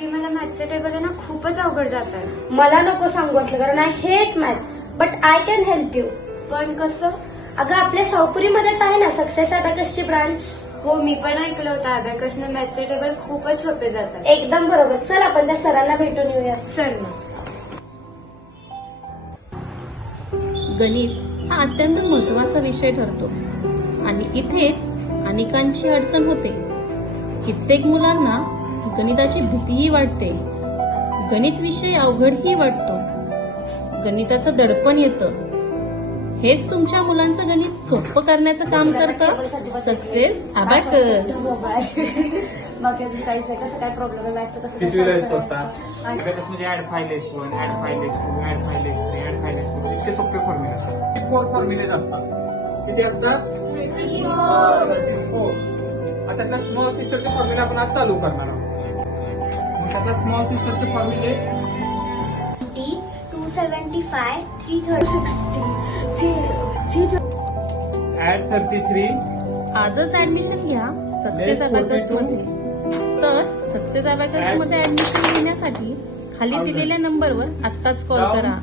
दीदी मला मॅथचे टेबल आहे ना खूपच अवघड जातात. मला नको सांगू असलं, कारण I hate maths, but I can help you. पण कसं? अगं आपल्या शाहपुरीमध्येच आहे ना सक्सेस अबॅकसची ब्रांच. हो, मी पण ऐकलं होतं अबॅकसने मॅथचे टेबल खूपच सोपे जातात. एकदम बरोबर. चल आपण त्या सरांना भेटून येऊया. चल मग. गणित हा अत्यंत महत्वाचा विषय ठरतो आणि इथेच अनेकांची अडचण होते. कित्येक मुलांना गणिताची भीतीही वाटते. गणित विषय अवघडही वाटतो. गणिताचं दडपण येतं. हेच तुमच्या मुलांचं गणित सोपं करण्याचं काम करतं सक्सेस अबॅकस. बाकी अजून काहीच नाही. कसं काय प्रॉब्लेम आहे मॅथचं? कसं किती वेळेस काय होता अबॅकसमध्ये add files 1, add files 2, add files 3, add files 4 इतके सोपे फॉर्म्युले असतात. 4 फॉर्म्युले असतात. किती असतात? 24. आता त्यातल्या स्मॉल सिस्टरचे फॉर्म्युले आपण आज चालू करणार आहोत. मग त्यातल्या स्मॉल सिस्टरचे फॉर्म्युले 275, 360, ऍड 33. आजच ऍडमिशन घ्या सक्सेस अबॅकस मध्ये. तर सक्सेस अबॅकस मध्ये ऍडमिशन घेण्यासाठी खाली दिलेल्या नंबरवर आत्ताच कॉल करा.